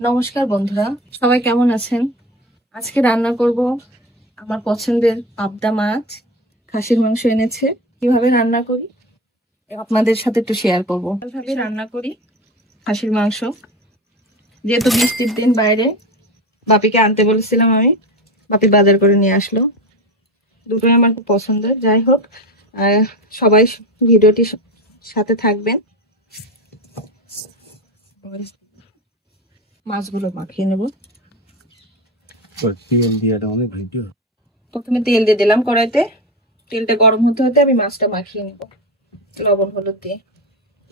নমস্কার বন্ধুরা, সবাই কেমন আছেন? আজকে রান্না করব আমার পছন্দের পাবদা মাছ। খাসির মাংস এনেছে। কিভাবে রান্না করি আপনাদের সাথে একটু শেয়ার করবো। কিভাবে রান্না করি খাসির মাংস। যেহেতু বৃষ্টির দিন, বাইরে বাপিকে আনতে বলেছিলাম, আমি বাপি বাজার করে নিয়ে আসলো। দুটোই আমার খুব পছন্দের। যাই হোক, সবাই ভিডিওটি সাথে থাকবেন। মাছগুলো মাখিয়ে নেব। প্রথমে তেল দিয়ে দিলাম কড়াইতে। তেলটা গরম হতে হতে আমি মাছটা মাখিয়ে নেব লবণ হলুদ দিয়ে।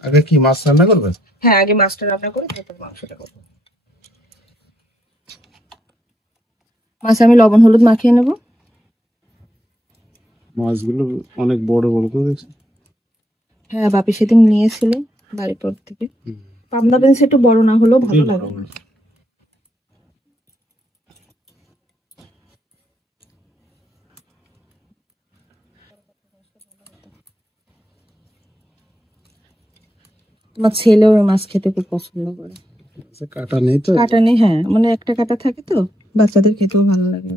আগে কি মাছ রান্না করবে? হ্যাঁ, আগে মাছটা রান্না করে তারপর মাংসটা করবো। মাছ আমি লবণ হলুদ মাখিয়ে নেব। মাছগুলো অনেক বড় বড় করে দেখছি। হ্যাঁ, বাপি সেদিন নিয়েছিল বাড়ির পর থেকে। পাবনা পেন্স একটু বড় না হলেও ভালো লাগে। আমার ছেলেও মাছ খেতে খুব পছন্দ করে। কাটা নেই তো? কাটা নেই, হ্যাঁ, মানে একটা কাটা থাকে তো, বাচ্চাদের খেতেও ভালো লাগে।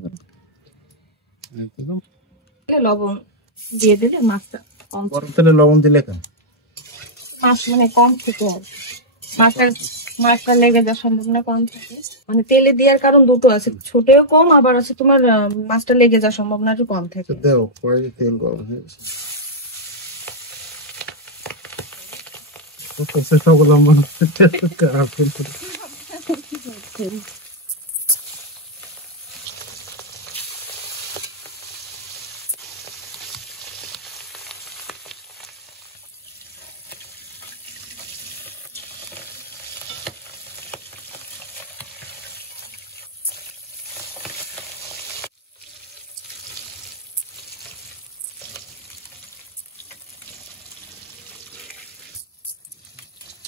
লবণ দিয়ে দিলে মাছটা কম, গরম তেলে লবণ দিলে কেন? মাছ মানে কম খেতে হয়। মাছটা লেগে যাওয়ার সম্ভাবনা কম থাকে। মানে তেলে দেওয়ার কারণ দুটো আছে, ছোটও কম, আবার আছে তোমার মাছটা লেগে যাওয়ার সম্ভাবনা একটু কম থাকে। দেও পরে তেল গরম হয়ে গেছে। তো চেষ্টা করলাম খারাপ কিন্তু।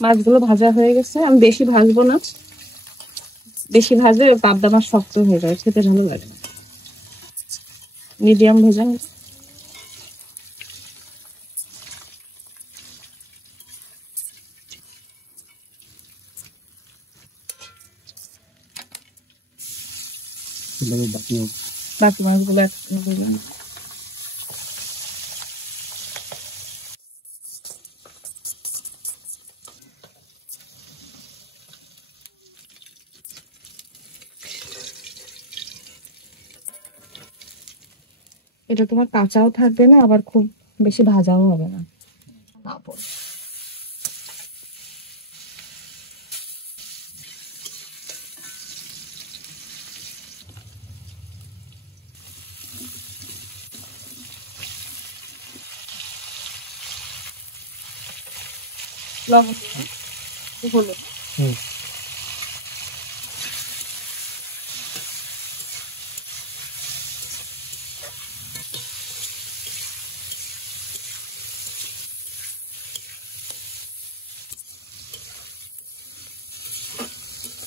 মাছগুলো ভাজা হয়ে গেছে। আমি বেশি ভাজবো না, বেশি ভাজলে পাবদা মাছ শক্ত হয়ে যায়, খেতে ভালো লাগে না। মিডিয়াম ভেজে নিই। বাকি মাছগুলো একসঙ্গে দিলাম। এটা তোমার কাঁচাও থাকবে না, আবার খুব বেশি ভাজাও হবে না। লবণ হলুদ।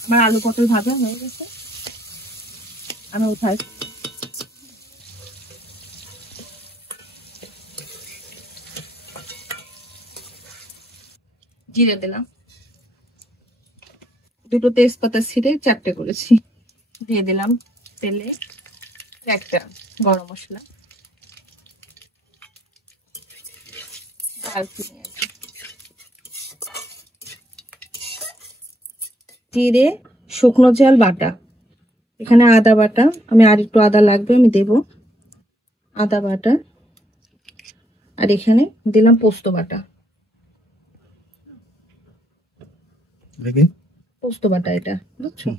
আমার আলু পটল ভাজা হয়ে গেছে, আমি উঠাই। জিরে দিলাম, দুটো তেজপাতা ছিঁড়ে 4টে করেছি দিয়ে দিলাম তেলে। একটা গরম মশলা, দারচিনি, জিরে, শুকনো ঝাল বাটা, এখানে আদা বাটা, আমি আর একটু আদা লাগবে, আমি দেব আদা বাটা। আর এখানে দিলাম পোস্ত বাটা। পোস্ত বাটা এটা, বুঝছো?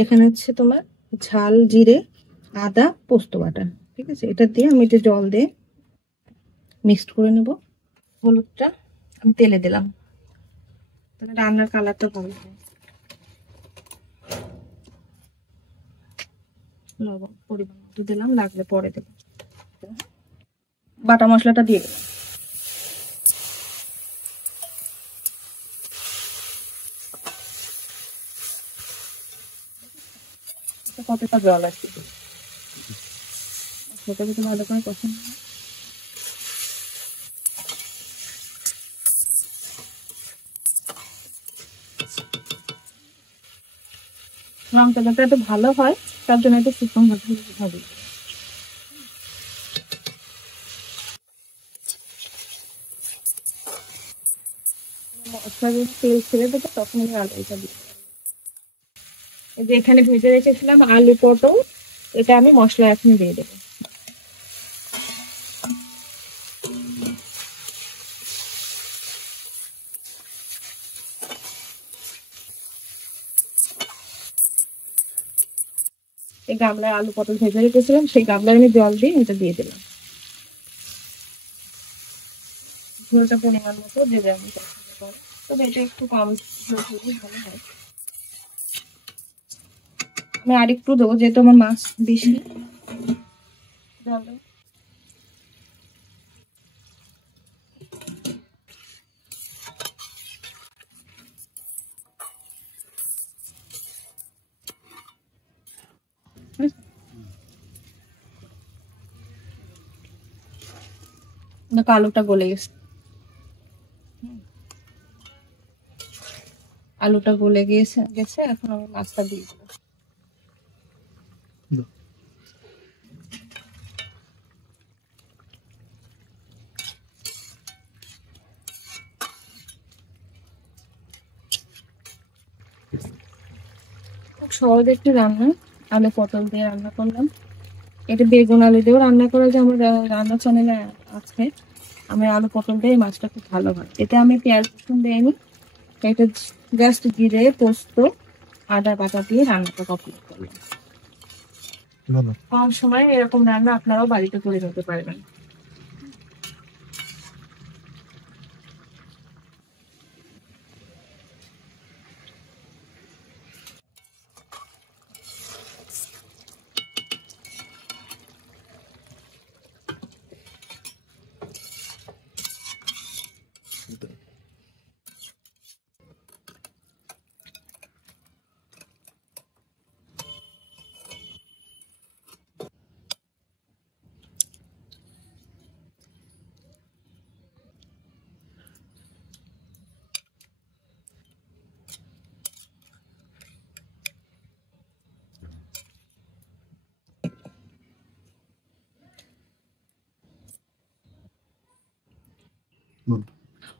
এখানে হচ্ছে তোমার ঝাল, জিরে, আদা, পোস্ত বাটা। ঠিক আছে, এটা দিয়ে আমি একটু জল দিয়ে মিক্সড করে নেব। হলুদটা আমি তেলে দিলাম, তাহলে রান্নার কালারটা ভালো হয়। লবণ পরিমাণ মতো দিলাম, লাগলে পরে দেবো। বাটা মশলাটা দিয়ে দিলাম। কতটা জল আছে সেটা যদি ভালো করে পছন্দ হয়। লঙ্কা যাতে একটু ভালো হয় তার জন্য একটু শুকনো ভাজা হবে। মশলা তেল ছেড়ে দেবো তখন আমি আলুটা দিই। এই যে এখানে ভেজে রেখেছিলাম আলু পটল, এটা আমি মশলা এখন দিয়ে দেবো। এই গামলায় আলু পটল ভেজে রেখেছিলাম সেই গামলায় আমি জল দিয়ে এটা দিয়ে দিলাম। ঝোলটা পরিমাণ মতো দেবে আমি, তবে এটা একটু কম ঝোল হলে ভালো হয়। আমি আরেকটু দেবো যেহেতু আমার মাছ বেশি। আলুটা গলে গেছে, আলুটা গলে গিয়েছে গেছে এখন আমি মাছটা দিয়ে দেবো। খুব সহজ একটি রান্না, আলু পটল দিয়ে রান্না করলাম। এটা বেগুন আলু দিয়েও রান্না করে যে আমার রান্না চ্যানেলে আছে। আমি আলু পটল দিয়ে মাছটা খুব ভালো হয়। এটা আমি পেঁয়াজ রসুন দিইনি, এটা জাস্ট জিরে পোস্ত আদা বাটা দিয়ে রান্নাটা কমপ্লিট করলাম। কম সময়ে এরকম রান্না আপনারাও বাড়িতে করে নিতে পারবেন।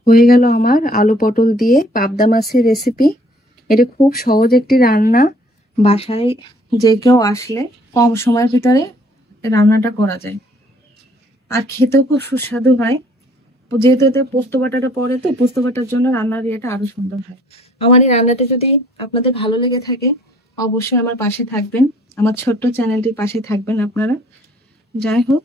হয়ে গেল আমার আলু পটল দিয়ে পাবদা মাছের রেসিপি। এটা খুব সহজ একটি রান্না, বাসায় যে কেউ আসলে কম সময়ের ভিতরে রান্নাটা করা যায়, আর খেতেও খুব সুস্বাদু হয়। যেহেতু এতে পোস্ত বাটাটা পড়ে, তো পোস্ত বাটার জন্য রান্নার ইয়েটা আরো সুন্দর হয়। আমার এই রান্নাটা যদি আপনাদের ভালো লেগে থাকে অবশ্যই আমার পাশে থাকবেন, আমার ছোট্ট চ্যানেলটির পাশে থাকবেন আপনারা। যাই হোক,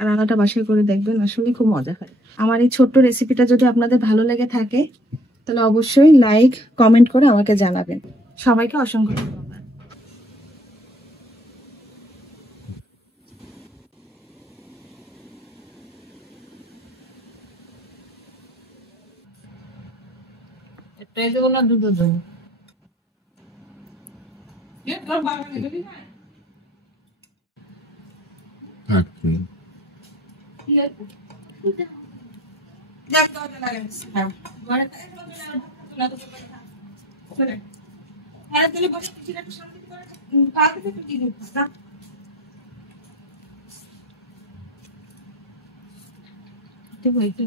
রান্নাটা বাসায় করে দেখবেন, আসলে খুব মজা হয়। আমার এই ছোট্ট রেসিপিটা যদি আপনাদের ভালো লেগে থাকে তাহলে অবশ্যই লাইক কমেন্ট করে আমাকে জানাবেন। সবাইকে অসংখ্য ধন্যবাদ। ঠিক হয়েছে।